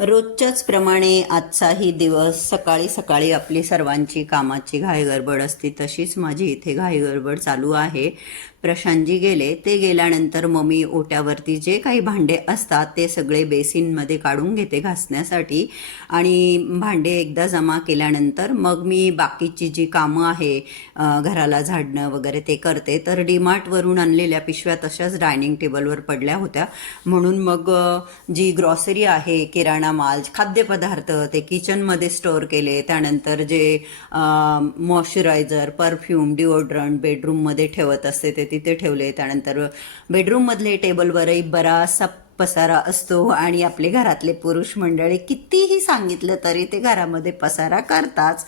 रोजच्याच प्रमाणे आजचाही दिवस सकाळी सकाळी आपली सर्वांची कामाची घाईगडबड असते तशीच माझी इथे घाईगडबड चालू आहे. प्रशांतजी गेले ते गेल्यानंतर मम्मी ओट्यावरती जे काही भांडे असतात ते सगळे बेसिनमध्ये काढून घेते घासण्यासाठी. आणि भांडे एकदा जमा केल्यानंतर मग मी बाकीची जी कामं आहे घराला झाडणं वगैरे ते करते. तर डीमार्टवरून आणलेल्या पिशव्या तशाच डायनिंग टेबलवर पडल्या होत्या. म्हणून मग जी ग्रॉसरी आहे किराणा माल खाद्यपदार्थ ते किचनमध्ये स्टोअर केले. त्यानंतर जे मॉइश्चरायझर परफ्यूम डिओड्रंट बेडरूममध्ये ठेवत असते ते तिथे ठेवले. त्यानंतर बेडरूममधले टेबलवरही बराचसा पसारा असतो आणि आपले घरातले पुरुष मंडळी कितीही सांगितलं तरी ते घरामध्ये पसारा करताच.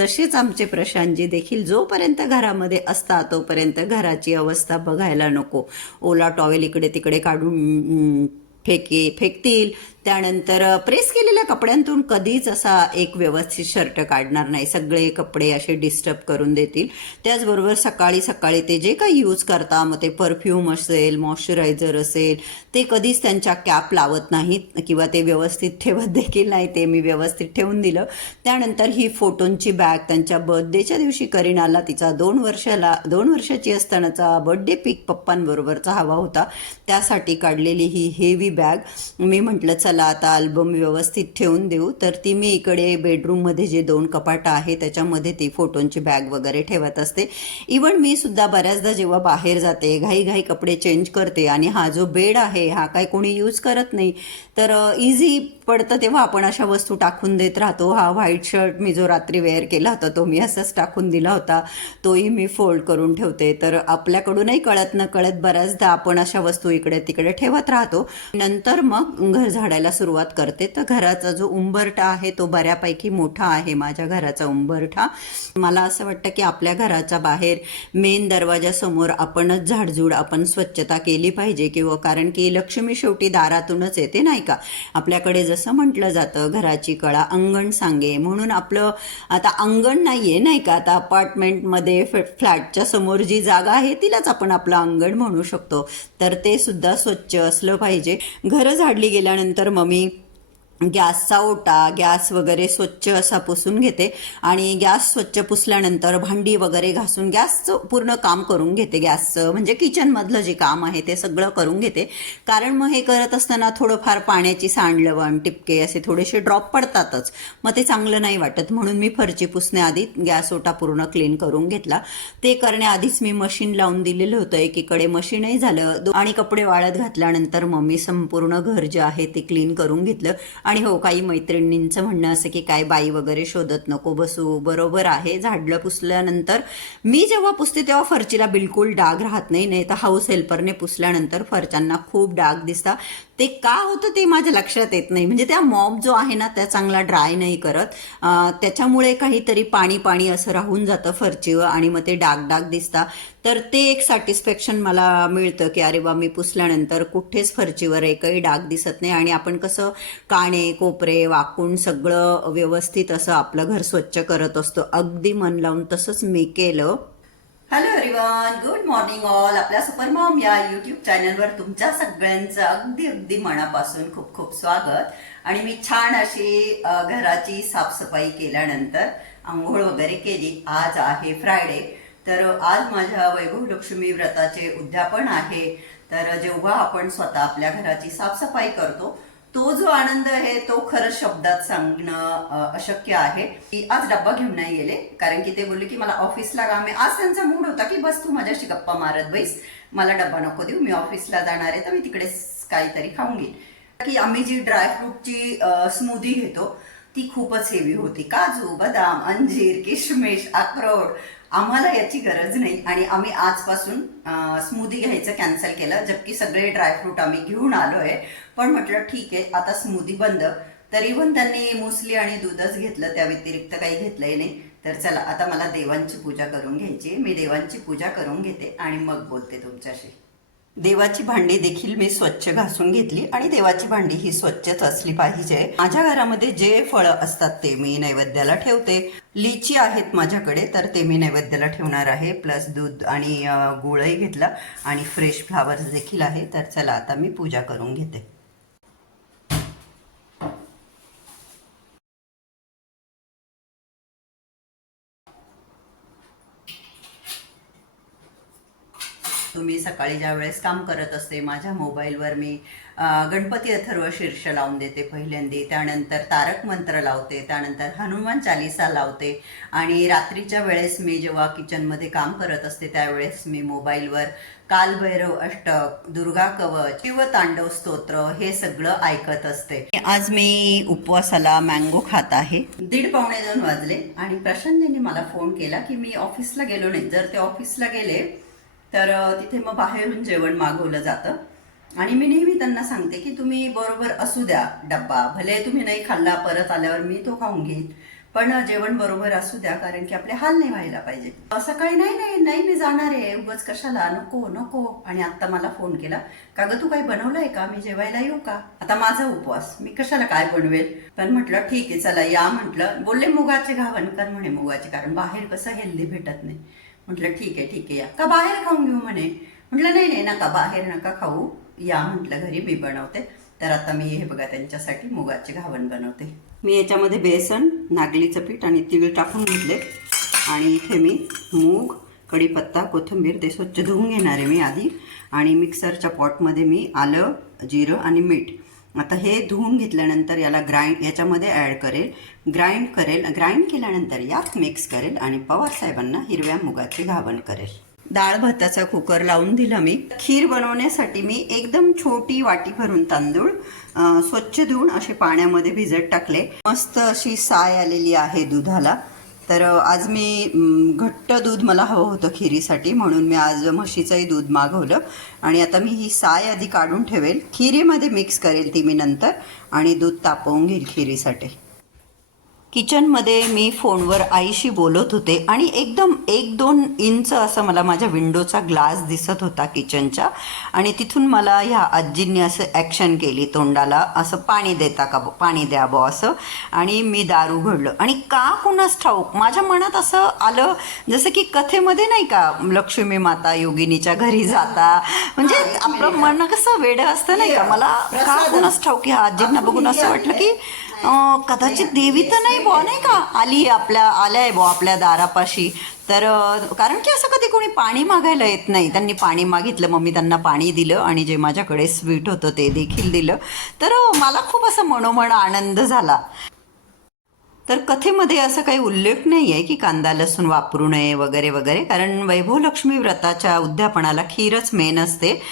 तसेच आमचे प्रशांतजी देखील जोपर्यंत घरामध्ये असतात तोपर्यंत घराची अवस्था बघायला नको. ओला टॉवेल इकडे तिकडे काढून फेके फेकतील. त्यानंतर प्रेस केलेल्या कपड्यांतून कधीच असा एक व्यवस्थित शर्ट काढणार नाही. सगळे कपडे असे डिस्टर्ब करून देतील. त्याचबरोबर सकाळी सकाळी ते जे काही यूज करता मग ते परफ्यूम असेल मॉइश्चरायझर असेल ते कधीच त्यांच्या कॅप लावत नाहीत किंवा ते व्यवस्थित ठेवत देखील नाही. ते मी व्यवस्थित ठेवून दिलं. त्यानंतर ही फोटोंची बॅग त्यांच्या बर्थडेच्या दिवशी करीनाला तिचा दोन वर्षाला दोन वर्षाची असतानाचा बर्थडे पिक पप्पांबरोबरचा हवा होता. त्यासाठी काढलेली ही हेवी बॅग मी म्हटलं चला आता अल्बम व्यवस्थित ठेवून देऊ. तर ती मी इकडे बेडरूममध्ये जे दोन कपाटं आहे त्याच्यामध्ये ती फोटोंची बॅग वगैरे ठेवत असते. इवन मी सुद्धा बऱ्याचदा जेव्हा बाहेर जाते घाई घाई कपडे चेंज करते आणि हा जो बेड आहे हा काय कोणी यूज करत नाही. तर इझी पडतं तेव्हा आपण अशा वस्तू टाकून देत राहतो. हा व्हाईट शर्ट मी जो रात्री वेअर केला होता तो मी असंच टाकून दिला होता. तोही मी फोल्ड करून ठेवते. तर आपल्याकडूनही कळत न कळत बऱ्याचदा आपण अशा वस्तू इकडे तिकडे ठेवत राहतो. नंतर मग घर झाडायला सुरुवात करते. तर घराचा जो उंबरठा आहे तो बऱ्यापैकी मोठा आहे माझ्या घराचा उंबरठा. मला असं वाटतं की आपल्या घराच्या बाहेर मेन दरवाजासमोर आपणच झाडझूड आपण स्वच्छता केली पाहिजे किंवा कारण की लक्ष्मी शेवटी दारातूनच येते नाही का? आपल्याकडे जसं म्हटलं जातं घराची कळा अंगण सांगे. म्हणून आपलं आता अंगण नाही आहे नाही का? आता अपार्टमेंटमध्ये फ्लॅटच्या समोर जी जागा आहे तिलाच आपण आपलं अंगण म्हणू शकतो. तर ते सुद्धा स्वच्छ असलं पाहिजे. घरं झाडली गेल्यानंतर मम्मी गॅसचा ओटा गॅस वगैरे स्वच्छ असा पुसून घेते आणि गॅस स्वच्छ पुसल्यानंतर भांडी वगैरे घासून गॅसचं पूर्ण काम करून घेते. गॅसचं म्हणजे किचनमधलं जे काम आहे ते सगळं करून घेते. कारण मग हे करत असताना थोडंफार पाण्याची सांडलवण टिपके असे थोडेसे ड्रॉप पडतातच. मग ते चांगलं नाही वाटत. म्हणून मी फरची पुसण्याआधी गॅस ओटा पूर्ण क्लीन करून घेतला. ते करण्याआधीच मी मशीन लावून दिलेलं होतं. एकीकडे मशीनही झालं आणि कपडे वाळत घातल्यानंतर मग मी संपूर्ण घर जे आहे ते क्लीन करून घेतलं. आणि हो काही मैत्रिणींचं म्हणणं असं की काय बाई वगैरे शोधत नको बसू बरोबर आहे झाडलं पुसल्यानंतर मी जेव्हा पुसते तेव्हा फरचीला बिलकुल डाग राहत नाही नाही तर हाऊस हेल्परने पुसल्यानंतर फरच्यांना खूप डाग दिसतात. ते का होतं ते माझ्या लक्षात येत नाही. म्हणजे त्या मॉब जो आहे ना त्या चांगला ड्राय नाही करत. त्याच्यामुळे काहीतरी पाणी पाणी असं राहून जातं फरचीवर आणि मग ते डाग डाग दिसतात. तर ते एक सॅटिस्फॅक्शन मला मिळतं की अरे बा मी पुसल्यानंतर कुठेच फरचीवर एकही डाग दिसत नाही. आणि आपण कसं काणे कोपरे वाकून सगळं व्यवस्थित असं आपलं घर स्वच्छ करत असतो. अगदी मन लावून तसंच मी केलं. Hello everyone good morning all आपल्या सुपर मॉम या युट्यूब चॅनलवर तुमच्या सगळ्यांचं अगदी अगदी मनापासून खूप खूप स्वागत. आणि मी छान अशी घराची साफसफाई केल्यानंतर आंघोळ वगैरे केली. आज आहे फ्रायडे तर आज माझ्या वैभव लक्ष्मी व्रताचे उद्यापन आहे. तर जेव्हा आपण स्वतः आपल्या घराची साफसफाई करतो तो जो आनंद आहे तो खरंच शब्दात सांगणं अशक्य आहे. की आज डब्बा घेऊन नाही गेले कारण की ते बोलले की मला ऑफिसला काम आहे. आज त्यांचा मूड होता की बस तू माझ्याशी गप्पा मारत बैस. मला डब्बा नको देऊ मी ऑफिसला जाणार आहे तर मी तिकडे काहीतरी खाऊन घेईन. की आम्ही जी ड्रायफ्रूटची स्मूदी घेतो ती खूपच हेवी होती. काजू बदाम अंजीर किशमिश अक्रोड आम्हाला याची गरज नाही. आणि आम्ही आजपासून स्मूदी घ्यायचं कॅन्सल केलं. जबकी सगळे ड्रायफ्रूट आम्ही घेऊन आलोय. पण म्हटलं ठीक आहे आता स्मूदी बंद. तरी पण त्यांनी मुसली आणि दूधच घेतलं. त्या व्यतिरिक्त काही घेतलंय नाही. तर चला आता मला देवांची पूजा करून घ्यायची मी देवांची पूजा करून घेते आणि मग बोलते तुमच्याशी. देवाची भांडी देखील मी स्वच्छ घासून घेतली आणि देवाची भांडी ही स्वच्छच असली पाहिजे. माझ्या घरामध्ये जे फळं असतात ते मी नैवेद्याला ठेवते. लिची आहेत माझ्याकडे तर ते मी नैवेद्याला ठेवणार आहे. प्लस दूध आणि गुळही घेतला आणि फ्रेश फ्लावर्स देखील आहे. तर चला आता मी पूजा करून घेते. तुम्ही सकाळी ज्या वेळेस काम करत असते माझ्या मोबाईलवर मी गणपती अथर्व शीर्ष लावून देते पहिल्यांदी. त्यानंतर तारक मंत्र लावते त्यानंतर हनुमान चालिसा लावते. आणि रात्रीच्या वेळेस मी जेव्हा किचनमध्ये काम करत असते त्यावेळेस मी मोबाईलवर कालभैरव अष्टक दुर्गा कवच किंवा तांडव स्तोत्र हे सगळं ऐकत असते. आज मी उपवासाला मँगो खात आहे. दीड पावणे दोन वाजले आणि प्रशांतने मला फोन केला की मी ऑफिसला गेलो नाही. जर ते ऑफिसला गेले तर तिथे मग बाहेरून जेवण मागवलं जातं. आणि मी नेहमी त्यांना सांगते की तुम्ही बरोबर असू द्या डब्बा. भले तुम्ही नाही खाल्ला परत आल्यावर मी तो खाऊन घेईन. पण जेवण बरोबर असू द्या कारण की आपले हाल नाही व्हायला पाहिजे. असं सकाळी नाही नाही नाही मी जाणार आहे. उगाच कशाला? नको नको. आणि आता मला फोन केला. का ग तू काही बनवलंय का? मी जेवायला येऊ का? आता माझा उपवास. मी कशाला काय बनवेल? पण म्हटलं ठीक आहे चला या म्हटलं. बोलले मुगाचे घावन कर म्हणे मुगाचे. कारण बाहेर कसं हेल्दी भेटत नाही. म्हटलं ठीक आहे ठीक आहे या. का बाहेर खाऊन घेऊ? म्हणे. म्हटलं नाही नाही नका बाहेर नका खाऊ. या म्हटलं घरी मी बनवते. तर आता मी हे बघा त्यांच्यासाठी मुगाचे घावण बनवते. मी याच्यामध्ये बेसन नागलीचं पीठ आणि तीळ टाकून घेतले. आणि इथे मी मूग कढीपत्ता कोथिंबीर ते स्वच्छ धुवून घेणार आहे मी आधी. आणि मिक्सरच्या पॉटमध्ये मी आलं जिरं आणि मीठ. आता हे धुवून घेतल्यानंतर याला ग्राइंड याच्यामध्ये ॲड करेल. ग्राइंड करेल. ग्राइंड केल्यानंतर यात मिक्स करेल आणि पवार साहेबांना हिरव्या मुगाचे घावण करेल. डाळ भाताचा कुकर लावून दिला मी. खीर बनवण्यासाठी मी एकदम छोटी वाटी भरून तांदूळ स्वच्छ धुवून असे पाण्यामध्ये भिजत टाकले. मस्त अशी साय आलेली आहे दुधाला. तर आज मी घट्ट दूध मला हवं होतं खिरीसाठी म्हणून मी आज म्हशीचंही दूध मागवलं. आणि आता मी ही साय आधी काढून ठेवेल. खिरीमध्ये मिक्स करेल ती मी नंतर. आणि दूध तापवून घेईल खिरीसाठी. किचनमध्ये मी फोनवर आईशी बोलत होते आणि एकदम एक दोन इंच असं मला माझ्या विंडोचा ग्लास दिसत होता किचनच्या. आणि तिथून मला ह्या आजींनी असं ॲक्शन केली तोंडाला असं पाणी देता का पाणी द्या बो असं. आणि मी दार उघडलं आणि का कुणास ठाऊक माझ्या मनात असं आलं जसं की कथेमध्ये नाही का लक्ष्मी माता योगिनीच्या घरी जाता. म्हणजे आपलं मन कसं वेडं असतं नाही का? मला का कुणास ठाऊक ह्या आजींना बघून असं वाटलं की अं, कदाचित देवी तर नाही बुवा नाही का? आली आपल्या आल्याय बुवा आपल्या दारापाशी. तर अं, कारण की असं कधी कोणी पाणी मागायला येत नाही. त्यांनी पाणी मागितलं मग मी त्यांना पाणी दिलं आणि जे माझ्याकडे स्वीट होतं ते देखील दिलं. तर अं, मला खूप असं मनोमन आनंद झाला. तर कथेमध्ये असं काही उल्लेख नाही आहे की कांदा लसूण वापरू नये वगैरे वगैरे. कारण वैभवलक्ष्मी व्रताच्या उद्यापनाला खीरच मेन असते.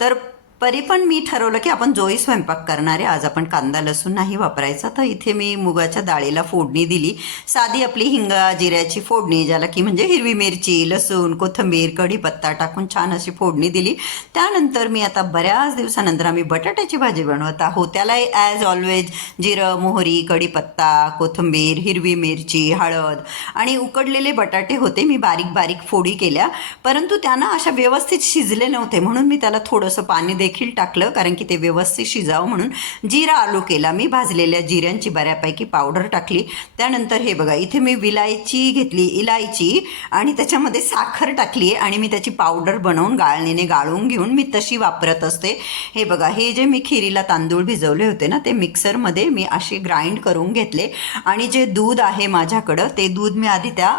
तर तरी पण मी ठरवलं की आपण जोही स्वयंपाक करणार आहे. आज आपण कांदा लसूण नाही वापरायचा. तर इथे मी मुगाच्या डाळीला फोडणी दिली. साधी आपली हिंगा जिऱ्याची फोडणी ज्याला की म्हणजे हिरवी मिरची लसूण कोथिंबीर कढीपत्ता टाकून छान अशी फोडणी दिली. त्यानंतर मी आता बऱ्याच दिवसानंतर आम्ही बटाट्याची भाजी बनवत आहोत. त्यालाही ॲज ऑलवेज जिरं मोहरी कढीपत्ता कोथिंबीर हिरवी मिरची हळद आणि उकडलेले बटाटे होते. मी बारीक बारीक फोडी केल्या. परंतु त्यांना अशा व्यवस्थित शिजले नव्हते. म्हणून मी त्याला थोडंसं पाणी देखील टाकलं कारण की ते व्यवस्थित शिजावं म्हणून जिरा आलू केला. मी भाजलेल्या जिऱ्यांची बऱ्यापैकी पावडर टाकली. त्यानंतर हे बघा इथे मी विलायची घेतली इलायची आणि त्याच्यामध्ये साखर टाकली आणि मी त्याची पावडर बनवून गाळणीने गाळून घेऊन मी तशी वापरत असते. हे बघा हे जे मी खिरीला तांदूळ भिजवले होते ना ते मिक्सरमध्ये मी असे ग्राइंड करून घेतले. आणि जे दूध आहे माझ्याकडं ते दूध मी आधी त्या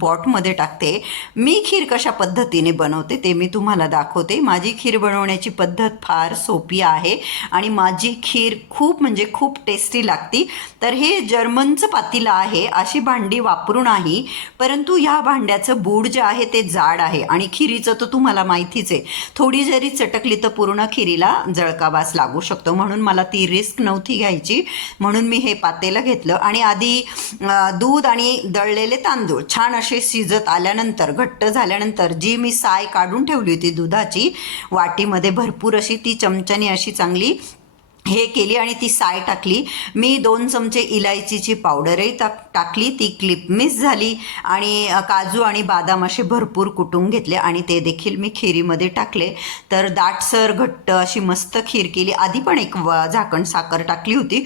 पॉटमध्ये टाकते. मी खीर कशा पद्धतीने बनवते ते मी तुम्हाला दाखवते. माझी खीर बनवण्याची पद्धत फार सोपी आहे. आणि माझी खीर खूप म्हणजे खूप टेस्टी लागती. तर हे जर्मनचं पातीलं आहे. अशी भांडी वापरू नाही. परंतु ह्या भांड्याचं बूड जे आहे ते जाड आहे. आणि खिरीचं तर तुम्हाला माहितीच आहे. थोडी जरी चटकली तर पूर्ण खिरीला जळकावास लागू शकतो. म्हणून मला ती रिस्क नव्हती घ्यायची. म्हणून मी हे पातेलं घेतलं. आणि आधी दूध आणि दळलेले तांदूळ छान असे शिजत आल्यानंतर घट्ट झाल्यानंतर जी मी साय काढून ठेवली होती दुधाची वाटीमध्ये भरपूर अशी ती चमच्याने अशी चांगली हे केली आणि ती साय टाकली. मी दोन चमचे इलायचीची पावडरही टाक टाकली. ती क्लिप मिस झाली आणि काजू आणि बादाम असे भरपूर कुटून घेतले आणि ते देखील मी खिरीमध्ये टाकले. तर दाटसर घट्ट अशी मस्त खीर केली. आधी पण एक झाकण साखर टाकली होती.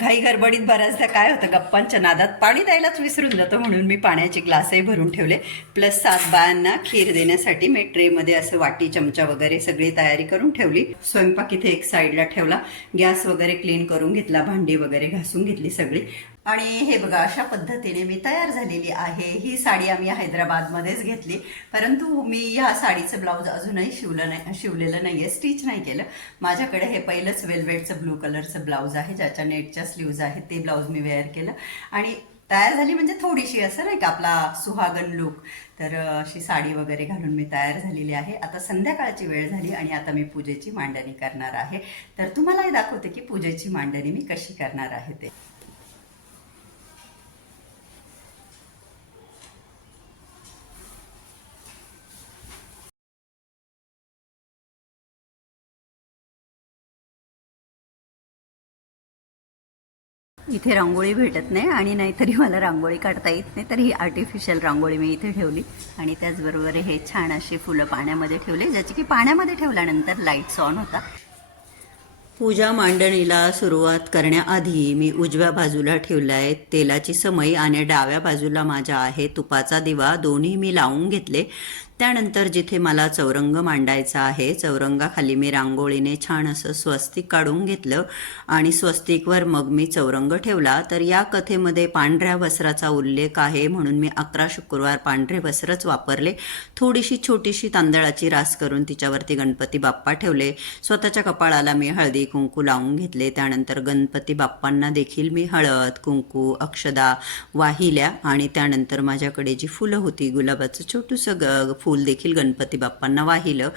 घाई गडबडीत बऱ्याचदा काय होतं गप्पांच्या नादात पाणी द्यायलाच विसरून जातो. म्हणून मी पाण्याचे ग्लासही भरून ठेवले. प्लस सात बायांना खीर देण्यासाठी मी ट्रेमध्ये असं वाटी चमचा वगैरे सगळी तयारी करून ठेवली. स्वयंपाक इथे एक साईडला ठेवला. गॅस वगैरे क्लीन करून घेतला. भांडी वगैरे घासून घेतली सगळी. आणि हे बघा अशा पद्धतीने मी तयार झालेली आहे. ही साडी आम्ही हैदराबादमध्येच घेतली. परंतु मी ह्या साडीचं ब्लाऊज अजूनही शिवलं नाही शिवलेलं नाही आहे स्टिच नाही केलं. माझ्याकडे हे पहिलंच वेलवेटचं ब्लू कलरचं ब्लाऊज आहे ज्याच्या नेटच्या स्लीव्ज आहेत ते ब्लाऊज मी वेअर केलं. आणि तयार झाली म्हणजे थोडीशी असं नाही का आपला सुहागन लुक तर अशी साडी वगैरे घालून मी तयार झालेली आहे. आता संध्याकाळची वेळ झाली आणि आता मी पूजेची मांडणी करणार आहे. तर तुम्हालाही दाखवते की पूजेची मांडणी मी कशी करणार आहे ते. इथे रांगोळी भेटत नाही आणि नाहीतरी मला रांगोळी काढता येत नाही तर ही आर्टिफिशियल रांगोळी मी इथे ठेवली. आणि त्याचबरोबर हे छान अशी फुलं पाण्यामध्ये ठेवले ज्याची की पाण्यामध्ये ठेवल्यानंतर लाईट्स ऑन होता पूजा मांडणीला सुरुवात करण्याआधी मी उजव्या बाजूला ठेवला आहे तेलाची समई आणि डाव्या बाजूला माझ्या आहे तुपाचा दिवा. दोन्ही मी लावून घेतले. त्यानंतर जिथे मला चौरंग मांडायचा आहे चौरंगाखाली मी रांगोळीने छान असं स्वस्तिक काढून घेतलं आणि स्वस्तिकवर मग मी चौरंग ठेवला. तर या कथेमध्ये पांढऱ्या वस्त्राचा उल्लेख आहे म्हणून मी अकरा शुक्रवार पांढरे वस्त्रच वापरले. थोडीशी छोटीशी तांदळाची रास करून तिच्यावरती गणपती बाप्पा ठेवले. स्वतःच्या कपाळाला मी हळदी कुंकू लावून घेतले. त्यानंतर गणपती बाप्पांना देखील मी हळद कुंकू अक्षदा वाहिल्या आणि त्यानंतर माझ्याकडे जी फुलं होती गुलाबाचं छोटूसं ग फूल देखील गणपती बाप्पांना वाहिलं.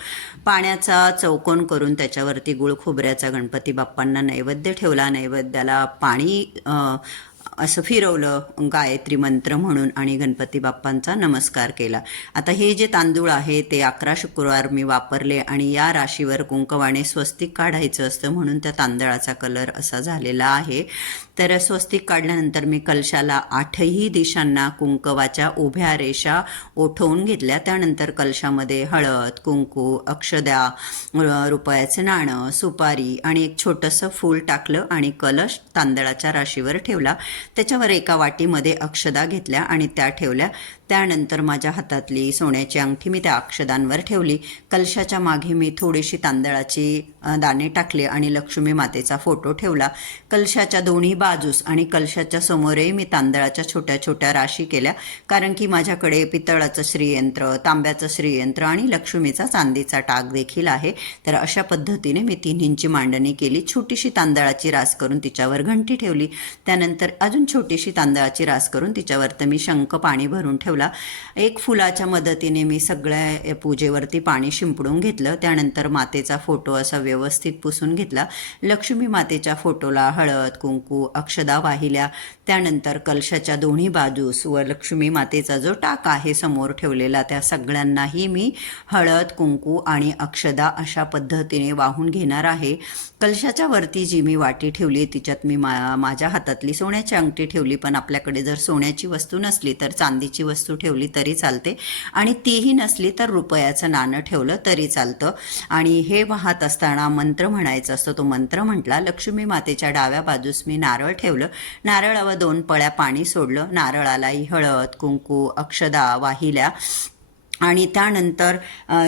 पाण्याचा चौकोन करून त्याच्यावरती गुळ खोबऱ्याचा गणपती बाप्पांना नैवेद्य ठेवला. नैवेद्याला पाणी असं फिरवलं गायत्री मंत्र म्हणून आणि गणपती बाप्पांचा नमस्कार केला. आता हे जे तांदूळ आहे ते अकरा शुक्रवार मी वापरले आणि या राशीवर कुंकवाने स्वस्तिक काढायचं असतं म्हणून त्या तांदळाचा कलर असा झालेला आहे. तर स्वस्तिक काढल्यानंतर मी कलशाला आठही दिशांना कुंकवाच्या उभ्या रेषा ओठवून घेतल्या. त्यानंतर कलशामध्ये हळद कुंकू अक्षद्या रुपयाचं नाणं सुपारी आणि एक छोटंसं फूल टाकलं आणि कलश तांदळाच्या राशीवर ठेवला. त्याच्यावर एका वाटीमध्ये अक्षदा घेतल्या आणि त्या ठेवल्या. त्यानंतर माझ्या हातातली सोन्याची अंगठी मी त्या अक्षदांवर ठेवली. कलशाच्या मागे मी थोडीशी तांदळाची दाणे टाकले आणि लक्ष्मी मातेचा फोटो ठेवला. कलशाच्या दोन्ही बाजूस आणि कलशाच्या समोरही मी तांदळाच्या छोट्या छोट्या राशी केल्या. कारण की माझ्याकडे पितळाचं श्रीयंत्र तांब्याचं श्रीयंत्र आणि लक्ष्मीचा चांदीचा टाक देखील आहे. तर अशा पद्धतीने मी तिन्हींची मांडणी केली. छोटीशी तांदळाची रास करून तिच्यावर घंटी ठेवली. त्यानंतर अजून छोटीशी तांदळाची रास करून तिच्यावर तर मी शंख पाणी भरून ठेवला. एक फुलाच्या मदतीने मी सगळ्या पूजेवरती पाणी शिंपडून घेतलं. त्यानंतर मातेचा फोटो असा व्यवस्थित पुसून घेतला. लक्ष्मी मातेच्या फोटोला हळद कुंकू अक्षदा वाहिल्या. त्यानंतर कलशाच्या दोन्ही बाजूस व लक्ष्मी मातेचा जो टाक आहे समोर ठेवलेला त्या सगळ्यांनाही मी हळद कुंकू आणि अक्षदा अशा पद्धतीने वाहून घेणार आहे. कलशाच्या वरती जी मी वाटी ठेवली तिच्यात मी मा माझ्या हातातली सोन्याची अंगठी ठेवली पण आपल्याकडे जर सोन्याची वस्तू नसली तर चांदीची वस्तू ठेवली तरी चालते आणि तीही नसली तर रुपयाचं नाणं ठेवलं तरी चालतं. आणि हे वाहत असताना मंत्र म्हणायचा असतो. तो मंत्र म्हटला लक्ष्मी मातेच्या डाव्या बाजूस मी नारळ नारळ ठेवलं. नारळावर दोन पळ्या पाणी सोडलं. नारळालाही हळद कुंकू अक्षदा वाहिल्या आणि त्यानंतर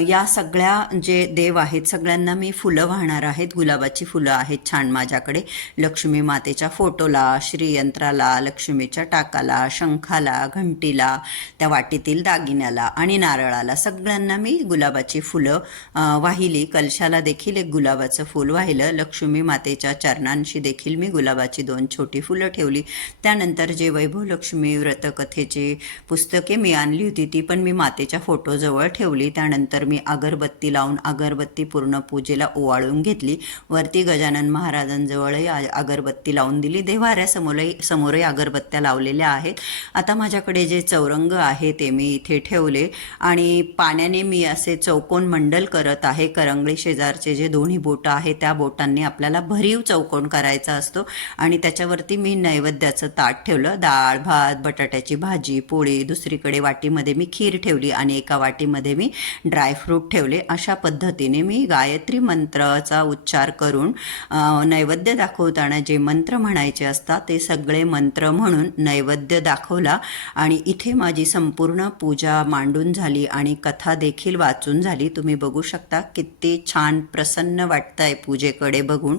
या सगळ्या जे देव आहेत सगळ्यांना मी फुलं वाहणार आहेत. गुलाबाची फुलं आहेत छान माझ्याकडे. लक्ष्मी मातेच्या फोटोला श्रीयंत्राला लक्ष्मीच्या टाकाला शंखाला घंटीला त्या वाटीतील दागिन्याला आणि नारळाला सगळ्यांना मी गुलाबाची फुलं वाहिली. कलशाला देखील एक गुलाबाचं फूल वाहिलं. लक्ष्मी मातेच्या चरणांशी देखील मी गुलाबाची दोन छोटी फुलं ठेवली. त्यानंतर जे वैभव लक्ष्मी व्रतकथेची पुस्तके मी आणली होती ती पण मी मातेच्या फोटो फोटोजवळ ठेवली. त्यानंतर मी अगरबत्ती लावून अगरबत्ती पूर्ण पूजेला ओवाळून घेतली. वरती गजानन महाराजांजवळही अगरबत्ती लावून दिली. देवाऱ्यासमोरही समोरही अगरबत्त्या लावलेल्या आहेत. आता माझ्याकडे जे चौरंग आहे ते मी इथे ठेवले. आणि पाण्याने मी असे चौकोन मंडल करत आहे. करंगळी शेजारचे जे दोन्ही बोटं आहेत त्या बोटांनी आपल्याला भरीव चौकोन करायचा असतो. आणि त्याच्यावरती मी नैवेद्याचं ताट ठेवलं. डाळ भात बटाट्याची भाजी पोळी दुसरीकडे वाटीमध्ये मी खीर ठेवली. आणि एका एका वाटीमध्ये मी ड्रायफ्रूट ठेवले. अशा पद्धतीने मी गायत्री मंत्राचा उच्चार करून नैवेद्य दाखवताना जे मंत्र म्हणायचे असतात ते सगळे मंत्र म्हणून नैवेद्य दाखवला आणि इथे माझी संपूर्ण पूजा मांडून झाली आणि कथा देखील वाचून झाली. तुम्ही बघू शकता किती छान प्रसन्न वाटतं आहे पूजेकडे बघून.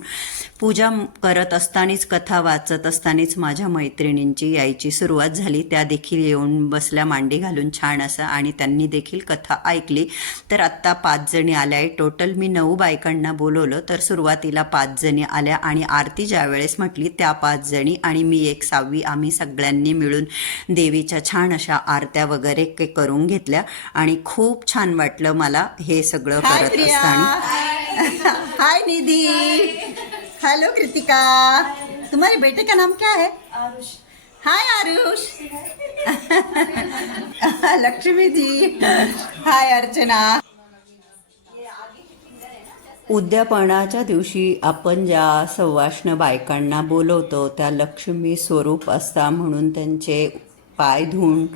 पूजा करत असतानाच कथा वाचत असतानाच माझ्या मैत्रिणींची यायची सुरुवात झाली. त्या देखील येऊन बसल्या मांडी घालून छान असं आणि त्यांनी देखील कथा ऐकली. तर आत्ता पाच जणी आल्या आहे टोटल मी नऊ बायकांना बोलवलं. तर सुरुवातीला पाच जणी आल्या आणि आरती ज्या वेळेस म्हटली त्या पाच जणी आणि मी एक सहावी. आम्ही सगळ्यांनी मिळून देवीच्या छान अशा आरत्या वगैरे के करून घेतल्या. आणि खूप छान वाटलं मला हे सगळं करत असताना. हाय निधि. हेलो कृतिका. तुम्हारे बेटे का नाम क्या है? हाय आरुष लक्ष्मीजी हाय अर्चना उद्यापनाच्या दिवशी आपण ज्या सवाष्ण बायकांना बोलवतो त्या लक्ष्मी स्वरूप असता म्हणून त्यांचे पाय धुवून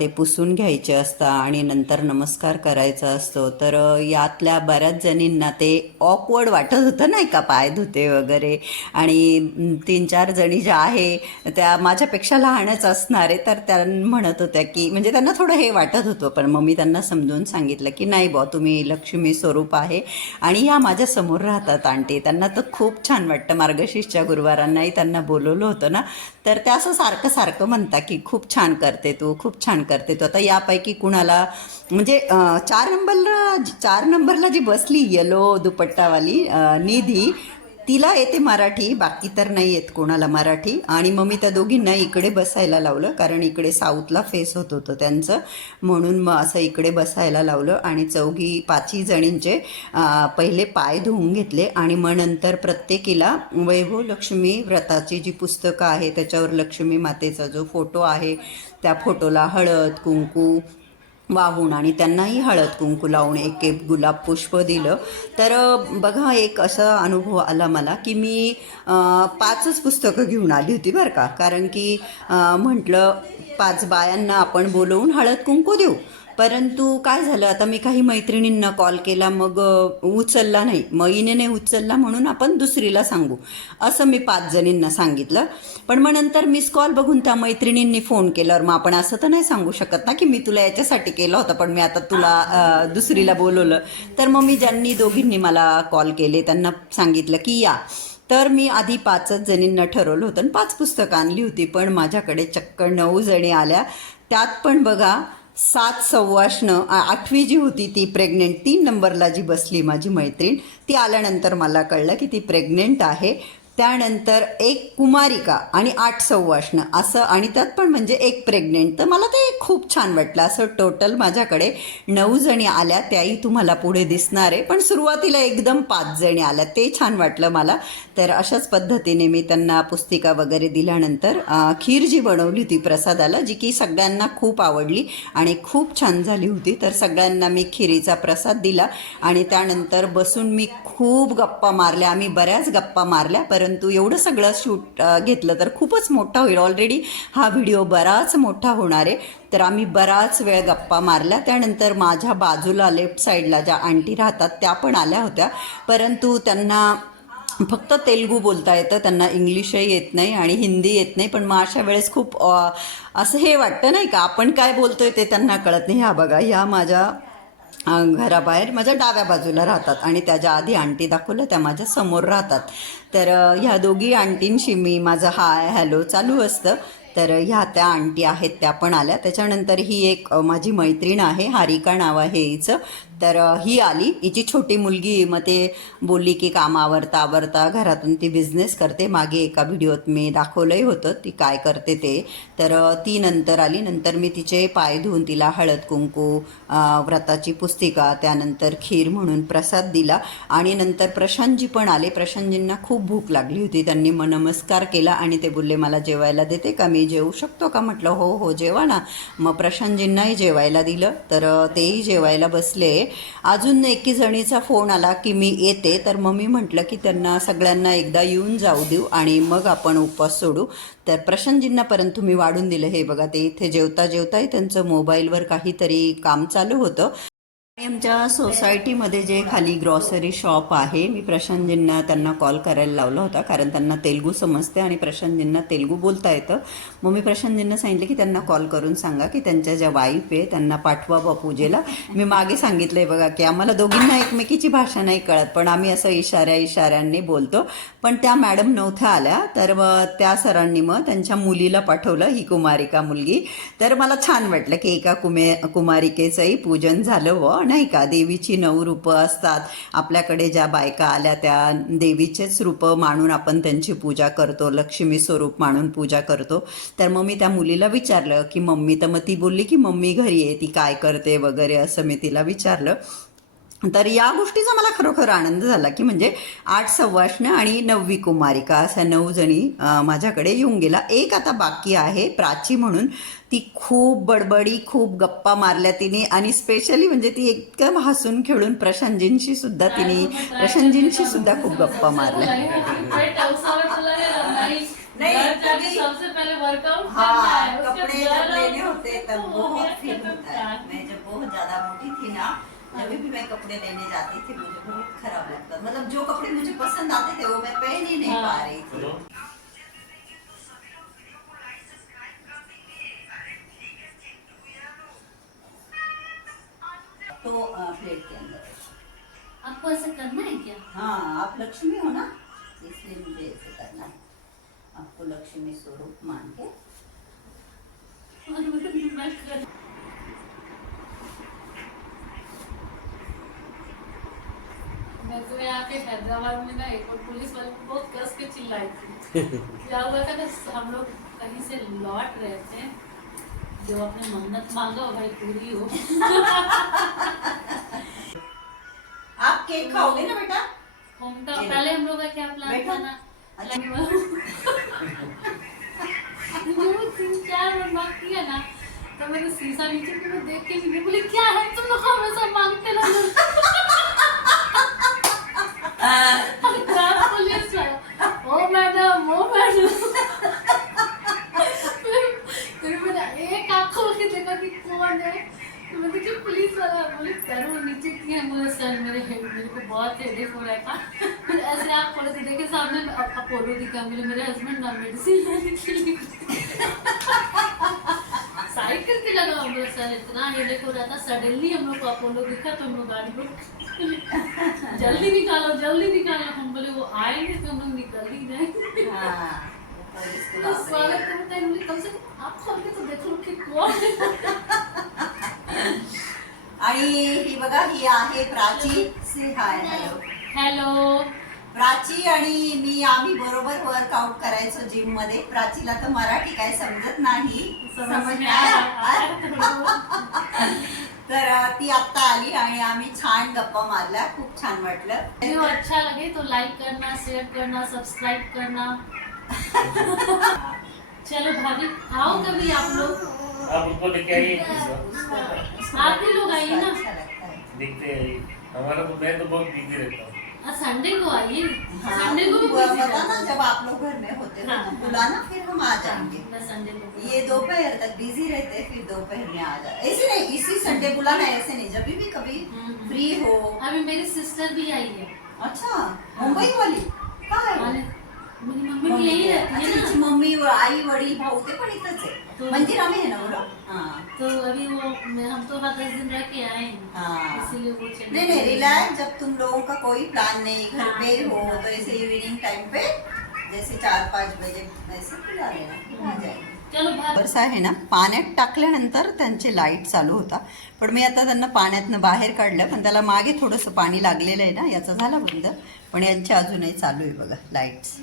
ते पुसून घ्यायचे असतात आणि नंतर नमस्कार करायचा असतो. तर यातल्या बऱ्याच जणींना ते ऑकवर्ड वाटत होतं नाही का पाय धुते वगैरे. आणि तीन चार जणी ज्या आहे त्या माझ्यापेक्षा लहानच असणार आहे. तर त्या म्हणत होत्या की म्हणजे त्यांना थोडं हे वाटत होतं पण मग मी त्यांना समजून सांगितलं की नाही बॉ तुम्ही लक्ष्मी स्वरूप आहे. आणि या माझ्यासमोर राहतात आंटी. त्यांना तर खूप छान वाटतं. मार्गशीर्षच्या गुरुवारांनाही त्यांना बोलवलं होतं ना. तर त्या असं सारखं सारखं म्हणता की खूप खूप छान करते तू खूप छान करते तू. आता यापैकी कुणाला म्हणजे चार नंबरला चार नंबरला जी बसली येलो दुपट्टावाली निधी तिला येते मराठी बाकी तर नाही येत कोणाला मराठी. आणि मग मी त्या दोघींना इकडे बसायला लावलं कारण इकडे साऊथला फेस होत होतं त्यांचं. म्हणून मग असं इकडे बसायला लावलं आणि चौघी पाचही जणींचे पहिले पाय धुवून घेतले. आणि मग नंतर प्रत्येकीला वैभव लक्ष्मी व्रताची जी पुस्तकं आहे त्याच्यावर लक्ष्मी मातेचा जो फोटो आहे त्या फोटोला हळद कुंकू वाहून आणि त्यांनाही हळद कुंकू लावून एक एक गुलाब पुष्प दिलं. तर बघा एक असा अनुभव आला मला की मी पाचच पुस्तकं घेऊन आली होती बरं का. कारण की म्हटलं पाच बायांना आपण बोलवून हळद कुंकू देऊ. परंतु काय झालं? आता मी काही मैत्रिणींना कॉल केला मग उचलला नाही. मईने नाही उचलला म्हणून आपण दुसरीला सांगू. असं मी पाच जणींना सांगितलं. पण मग नंतर मिस कॉल बघून त्या मैत्रिणींनी फोन केल्यावर मग आपण असं तर नाही सांगू शकत ना की मी तुला याच्यासाठी केलं होतं पण मी आता तुला दुसरीला बोलवलं. तर मग मी ज्यांनी दोघींनी मला कॉल केले त्यांना सांगितलं की या. तर मी आधी पाचच जणींना ठरवलं होतं आणि पाच पुस्तकं आणली होती पण माझ्याकडे चक्क नऊ जणी आल्या. त्यात पण बघा सात सव्वाशनं आठवी जी होती ती प्रेग्नेंट तीन नंबरला जी बसली माझी मैत्रीण ती आल्यानंतर मला कळलं की ती प्रेग्नेंट आहे. त्यानंतर एक कुमारिका आणि आठ सौवाष्ण असं आणि त्यात पण म्हणजे एक प्रेग्नेंट तर मला ते खूप छान वाटलं. असं टोटल माझ्याकडे नऊ जणी आल्या त्याही तुम्हाला पुढे दिसणार आहे. पण सुरुवातीला एकदम पाच जणी आल्या. ते छान वाटलं मला. तर अशाच पद्धतीने मी त्यांना पुस्तिका वगैरे दिल्यानंतर खीर जी बनवली होती प्रसादाला जी की सगळ्यांना खूप आवडली आणि खूप छान झाली होती. तर सगळ्यांना मी खिरीचा प्रसाद दिला आणि त्यानंतर बसून मी खूप गप्पा मारल्या. आम्ही बऱ्याच गप्पा मारल्या परंतु परंतु एवढं सगळं शूट घेतलं तर खूपच मोठा होईल. ऑलरेडी हा व्हिडिओ बराच मोठा होणार आहे. तर आम्ही बराच वेळ गप्पा मारल्या. त्यानंतर माझ्या बाजूला लेफ्ट साईडला ज्या आंटी राहतात त्या पण आल्या होत्या. परंतु त्यांना फक्त तेलगू बोलता येतं. त्यांना इंग्लिशही येत नाही आणि हिंदी येत नाही. पण मग अशा वेळेस खूप असं हे वाटतं नाही का? आपण काय बोलतोय ते त्यांना कळत नाही. ह्या बघा ह्या माझ्या घराबाहेर माझ्या डाव्या बाजूला राहतात आणि त्याच्या आधी आंटी दाखवलं त्या माझ्यासमोर राहतात. तर ह्या दोघी आंटींशी मी माझं हाय हॅलो चालू असतं. तर ह्या त्या आंटी आहेत त्या पण आल्या. त्याच्यानंतर ही एक माझी मैत्रीण आहे हारिका नाव आहे हिचं. तर ही आली. हिची छोटी मुलगी मग ते बोलली की काम आवरता आवरता घरातून ती बिझनेस करते. मागे एका व्हिडिओत मी दाखवलंही होतं ती काय करते ते. तर ती नंतर आली. नंतर मी तिचे पाय धुवून तिला हळद कुंकू व्रताची पुस्तिका त्यानंतर खीर म्हणून प्रसाद दिला. आणि नंतर प्रशांतजी पण आले. प्रशांतजींना खूप भूक लागली होती. त्यांनी मग नमस्कार केला आणि ते बोलले मला जेवायला देते का? मी जेवू शकतो का? म्हटलं हो हो जेवा ना. मग प्रशांतजींनाही जेवायला दिलं. तर तेही जेवायला बसले. अजून एकी जणीचा फोन आला की मी येते. तर मग मी म्हटलं की त्यांना सगळ्यांना एकदा येऊन जाऊ देऊ आणि मग आपण उपवास सोडू. तर प्रशांतजींना परंतु मी वाढून दिलं. हे बघा ते इथे जेवता जेवताही त्यांचं मोबाईलवर काहीतरी काम चालू होतं. आमच्या सोसायटीमध्ये जे खाली ग्रॉसरी शॉप आहे मी प्रशांतजींना त्यांना कॉल करायला लावला होता कारण त्यांना तेलगू समजते आणि प्रशांतजींना तेलगू बोलता येतं. मग मी प्रशांतजींना सांगितलं की त्यांना कॉल करून सांगा की त्यांच्या ज्या वाईफ आहे त्यांना पाठवा बा पूजेला. मी मागे सांगितलं आहे बघा की आम्हाला दोघींना एकमेकीची भाषा नाही कळत पण आम्ही असं इशाऱ्या इशाऱ्यांनी बोलतो. पण त्या मॅडम नव्हत्या आल्या तर मग त्या सरांनी मग त्यांच्या मुलीला पाठवलं ही कुमारिका मुलगी. तर मला छान वाटलं की एका कुमे कुमारिकेचंही पूजन झालं व नाही का? देवीची नऊ रूपं असतात. आपल्याकडे ज्या बायका आल्या त्या देवीचेच रूपं मानून आपण त्यांची पूजा करतो. लक्ष्मी स्वरूप मानून पूजा करतो. तर मग मी त्या मुलीला विचारलं की मम्मी तर मग ती बोलली की मम्मी घरी आहे. ती काय करते वगैरे असं मी तिला विचारलं. तर या गोष्टीचा मला खरोखर आनंद झाला की म्हणजे आठ सव्वाष्ण आणि नववी कुमारिका अशा नऊ जणी माझ्याकडे येऊन गेला. एक आता बाकी आहे प्राची म्हणून. ती खूप बडबडी खूप गप्पा मारल्या तिने आणि स्पेशली म्हणजे ती एकदम हसून खेळून प्रशांतजींशी सुद्धा तिने प्रशांतजींशी सुद्धा खूप गप्पा मारल्या. नहीं, कभी- सबसे पहले वर्कआउट हाँ कपड़े जब लेने होते तब बहुत फील होता है। मैं जब बहुत ज्यादा मोटी थी ना जब भी मैं कपड़े लेने जाती थी मुझे बहुत खराब लगता मतलब जो कपड़े मुझे पसंद आते थे वो मैं पहन ही नहीं। पा रही थी। तो प्लेट के अंदर आपको ऐसे करना है क्या? हाँ आप लक्ष्मी हो ना इसलिए मुझे ऐसे करना है। आपको लक्ष्मी स्वरूप मान के। मैं तो यहाँ पे हैदराबाद में ना एक और पुलिस वाले को बहुत कस के चिल्लाई थी। क्या हुआ था हम लोग कहीं से लौट रहे थे जो अपने मन्नत मांगा भाई पूरी हो। केक खाओगे ना बेटा? होमटा पहले हम लोग का क्या प्लान। था ना अच्छा। तीन चार बार मांग किया ना। तो मैंने शीशा नीचे की मैं देख के नहीं बोली क्या है तुम लोग? हमेशा मांगते रहो। वाला। बोले नीचे किया बोले सर मेरे मेरे को बहुत हेडेक हो रहा था फिर ऐसे आप खोले देखे सामने अपोलो दिखा मेरे मेरे हस्बैंड का मेडिसिन लेने के लिए साइकिल पे लगा हम लोग सर इतना हेडेक हो रहा था सडनली हम लोग को अपोलो दिखा तो हम लोग गाड़ी को जल्दी निकालो जल्दी निकालो हम बोले वो आएँगे तो हम लोग निकल ही जाएँगे हाँ वो पुलिस के तो बाप साले रे। को बताए मुझे कम से कम आप खोल के तो देखो कि कौन है आणि ही बघा ही आहे Prachi. Say hi hello. Hello. Prachi आणि मी आम्ही बरोबर वर्कआउट करायचो जिममध्ये. प्राचीला तर मराठी काय समजत नाही. तर ती आत्ता आली आणि आम्ही छान गप्पा मारल्या. खूप छान वाटलं. अच्छा लगे तो लाइक करना शेयर करना सब्सक्राइब करना. चलो भाभी आओ कभी आप लोग. आप उनको लेके आइए। आप ही लोग आइए ना। देखते हैं। हमारा तो मैं तो बहुत बिज़ी रहता हूँ। हाँ, संडे को आइए। हाँ, संडे को भी बताना जब आप लोग घर में होते हो हाँ, तो हाँ। बुलाना फिर हम आ जाएँगे। संडे को ये दोपहर तक बिज़ी रहते हैं, फिर दोपहर में आ जाए ऐसे नहीं इसी संडे बुलाना ऐसे नहीं। जब भी कभी। फ्री हो। अभी मेरी सिस्टर भी आई है। अच्छा मुंबई वाली? आहे? आणि मेरी मम्मी यही रहती है अच्छा, मम्मी आई वडील भाऊ ते पण इथंच आहे मंदिरा में है ना बोलो हाँ. तो अभी वो हम तो दस दिन रह के आए हैं। हाँ. इसीलिए वो चले नहीं नहीं। रिलैक्स जब तुम लोगों का कोई प्लान नहीं घर हाँ। पे हो तो ऐसे इवनिंग टाइम पे जैसे चार पाच बजे ऐसे बुला लेना आ जाएंगे। चलो भाभी बरं आहे ना पाण्यात टाकल्यानंतर त्यांचे लाइट चालू होता. पण मी आता त्यांना पाण्यातनं बाहेर काढलं पण त्याला मागे थोडंसं पाणी लागलेलं आहे ना याचा झाला बंद. पण यांच्या अजूनही चालू आहे बघा लाईट्स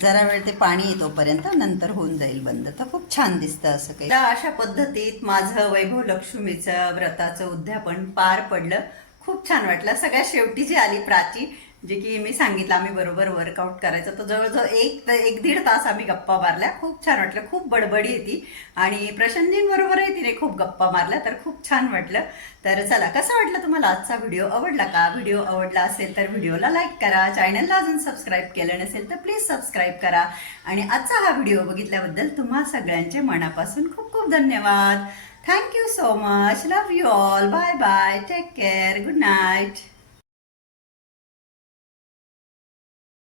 जरा वेळ ते पाणी येतोपर्यंत नंतर होऊन जाईल बंद. तर खूप छान दिसतं असं काही. अशा पद्धतीत माझं वैभव लक्ष्मीचं व्रताचं उद्यापन पार पडलं. खूप छान वाटलं. सगळ्यात शेवटी जी आली प्राची जे की मी सांगितलं आम्ही बरोबर वर्कआउट करायचं. तर जवळजवळ एक एक दीड तास आम्ही गप्पा मारल्या. खूप छान वाटलं. खूप बडबडी येते आणि प्रशांतजींबरोबरही तिने खूप गप्पा मारल्या. तर खूप छान वाटलं. तर चला कसं वाटलं तुम्हाला आजचा व्हिडिओ? आवडला का? व्हिडिओ आवडला असेल तर व्हिडिओला लाईक करा. चॅनलला अजून सबस्क्राईब केलं नसेल तर प्लीज सबस्क्राईब करा. आणि आजचा हा व्हिडिओ बघितल्याबद्दल तुम्हा सगळ्यांचे मनापासून खूप खूप धन्यवाद. Thank you so much love you all bye bye take care good night